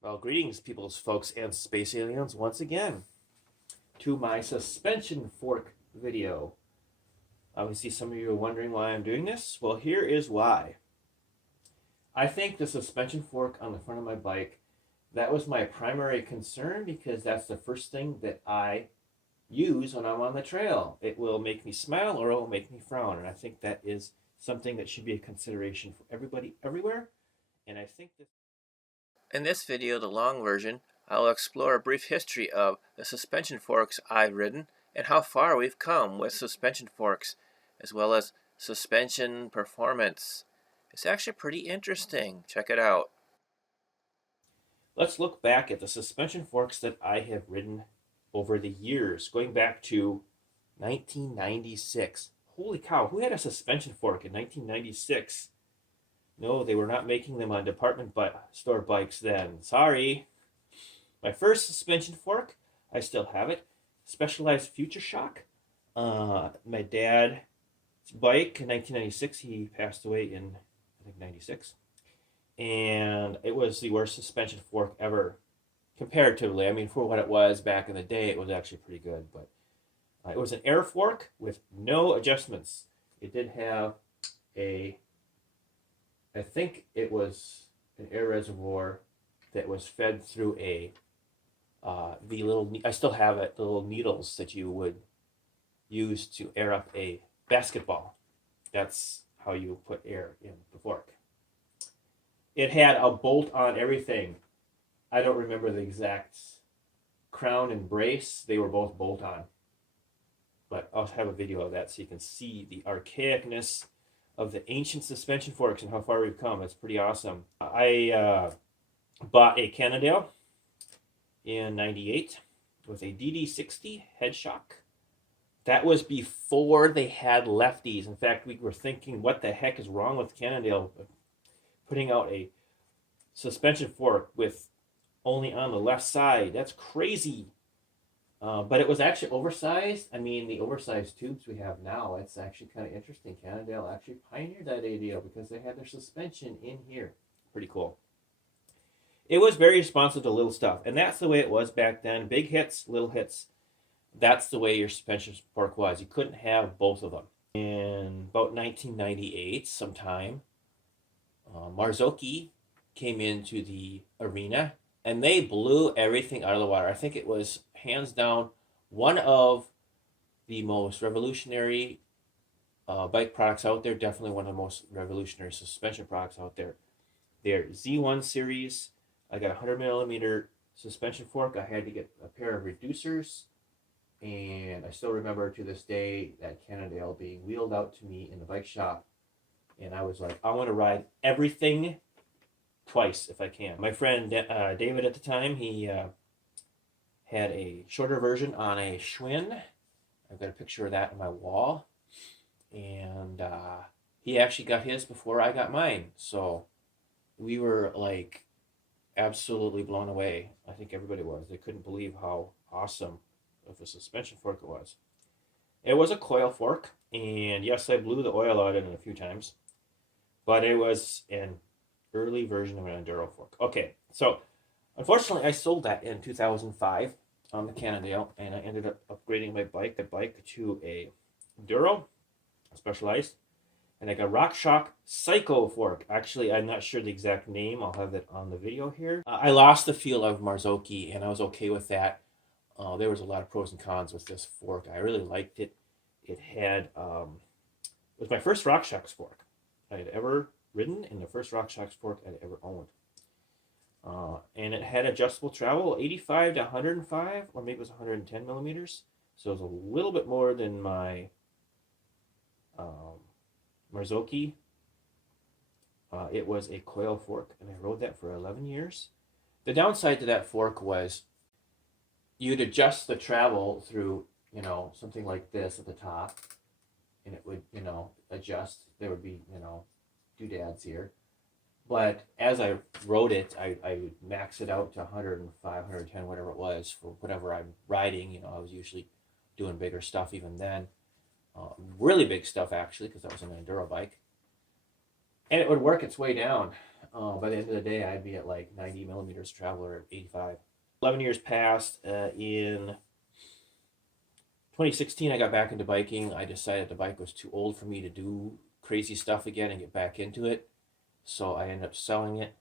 Well, greetings, peoples, folks, and space aliens, once again to my suspension fork video. Obviously, some of you are wondering why I'm doing this. Well, here is why. I think the suspension fork on the front of my bike, that was my primary concern because that's the first thing that I use when I'm on the trail. It will make me smile or it will make me frown, and I think that is something that should be a consideration for everybody everywhere. And I think that in this video, the long version, I'll explore a brief history of the suspension forks I've ridden and how far we've come with suspension forks, as well as suspension performance. It's actually pretty interesting. Check it out. Let's look back at the suspension forks that I have ridden over the years, going back to 1996. Holy cow, who had a suspension fork in 1996? No, they were not making them on department store bikes then. Sorry. My first suspension fork, I still have it. Specialized Future Shock. My dad's bike in 1996. He passed away in, I think, 96. And it was the worst suspension fork ever, comparatively. I mean, for what it was back in the day, it was actually pretty good. But it was an air fork with no adjustments. It did have I think it was an air reservoir that was fed through the little, I still have it, the little needles that you would use to air up a basketball. That's how you put air in the fork. It had a bolt on everything. I don't remember the exact crown and brace. They were both bolt on. But I'll have a video of that so you can see the archaicness of the ancient suspension forks and how far we've come. It's pretty awesome. I bought a Cannondale in 98 with a DD60 head shock. That was before they had lefties. In fact, we were thinking, what the heck is wrong with Cannondale putting out a suspension fork with only on the left side? That's crazy. But it was actually oversized. I mean, the oversized tubes we have now, it's actually kind of interesting. Cannondale actually pioneered that idea because they had their suspension in here. Pretty cool. It was very responsive to little stuff, and that's the way it was back then. Big hits, little hits. That's the way your suspension fork was. You couldn't have both of them. In about 1998, sometime, Marzocchi came into the arena and they blew everything out of the water. I think it was hands down one of the most revolutionary bike products out there. Definitely one of the most revolutionary suspension products out there. Their Z1 series. I got a 100 millimeter suspension fork. I had to get a pair of reducers, and I still remember to this day that Cannondale being wheeled out to me in the bike shop, and I was like, I want to ride everything twice if I can. My friend David at the time, he had a shorter version on a Schwinn. I've got a picture of that on my wall, and he actually got his before I got mine. So we were like absolutely blown away. I think everybody was. They couldn't believe how awesome of a suspension fork it was. It was a coil fork, and yes, I blew the oil out in it a few times, but it was an early version of an enduro fork. Okay, so unfortunately, I sold that in 2005 on the Cannondale, and I ended up upgrading my bike to a enduro, specialized, and I got RockShox Psycho fork. Actually, I'm not sure the exact name. I'll have it on the video here. I lost the feel of Marzocchi, and I was okay with that. There was a lot of pros and cons with this fork. I really liked it. It had it was my first RockShox fork I had ever ridden, and the first RockShox fork I'd ever owned. And it had adjustable travel, 85 to 105, or maybe it was 110 millimeters. So it was a little bit more than my Marzocchi. It was a coil fork, and I rode that for 11 years. The downside to that fork was you'd adjust the travel through, something like this at the top, and it would, adjust. There would be, doodads here. But as I rode it, I would max it out to 105, 110, whatever it was, for whatever I'm riding. I was usually doing bigger stuff even then. Really big stuff, actually, because that was an enduro bike. and it would work its way down. By the end of the day, I'd be at like 90 millimeters travel or 85. 11 years passed. In 2016, I got back into biking. I decided the bike was too old for me to do crazy stuff again and get back into it. So I ended up selling it.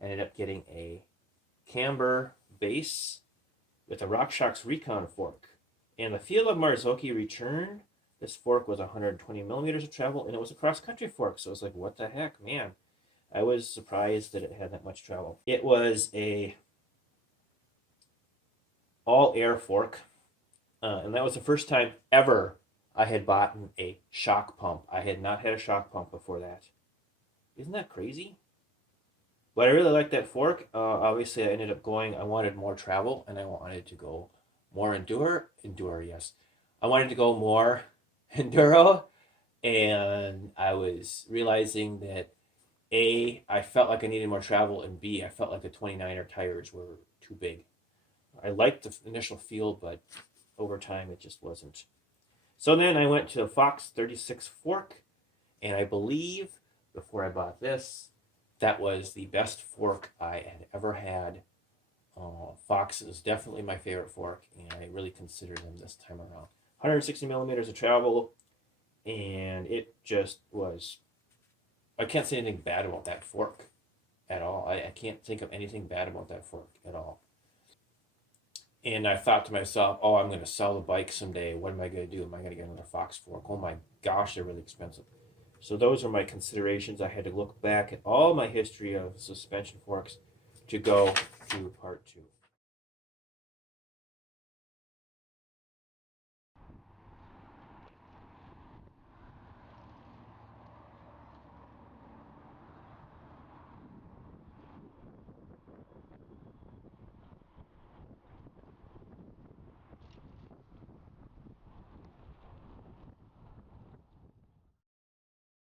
I ended up getting a camber base with a RockShox Recon fork. And the Field of Marzocchi returned. This fork was 120 millimeters of travel, and it was a cross-country fork. So I was like, what the heck, man? I was surprised that it had that much travel. It was a all-air fork, and that was the first time ever I had bought a shock pump. I had not had a shock pump before that. Isn't that crazy? But I really liked that fork. Obviously, I ended up going. I wanted more travel, and I wanted to go more enduro. Yes, I wanted to go more enduro, and I was realizing that I felt like I needed more travel, and B, I felt like the 29er tires were too big. I liked the initial feel, but over time it just wasn't. So then I went to a FORKS 36 fork, and I believe before I bought this, that was the best fork I had ever had. FORKS is definitely my favorite fork, and I really consider them this time around. 160 millimeters of travel, and it just was. I can't say anything bad about that fork at all. I can't think of anything bad about that fork at all. And I thought to myself, oh, I'm going to sell the bike someday. What am I going to do? Am I going to get another FORKS fork? Oh my gosh, they're really expensive. So those are my considerations. I had to look back at all my history of suspension forks to go to part 2.